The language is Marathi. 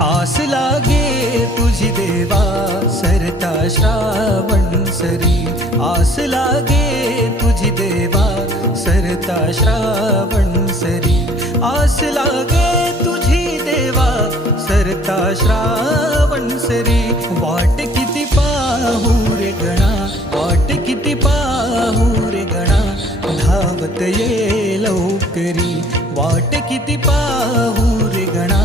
आस लागे तुझी देवा सरता श्रावण सरी, आस लागे तुझी देवा सरता श्रावण सरी, आस लागे तुझी देवा सरता श्रावण सरी. वाट किती पाहू रे गणा, वाट किती पाहू रे गणा, धावत ये लवकरी. वाट किती पाहू रे गणा,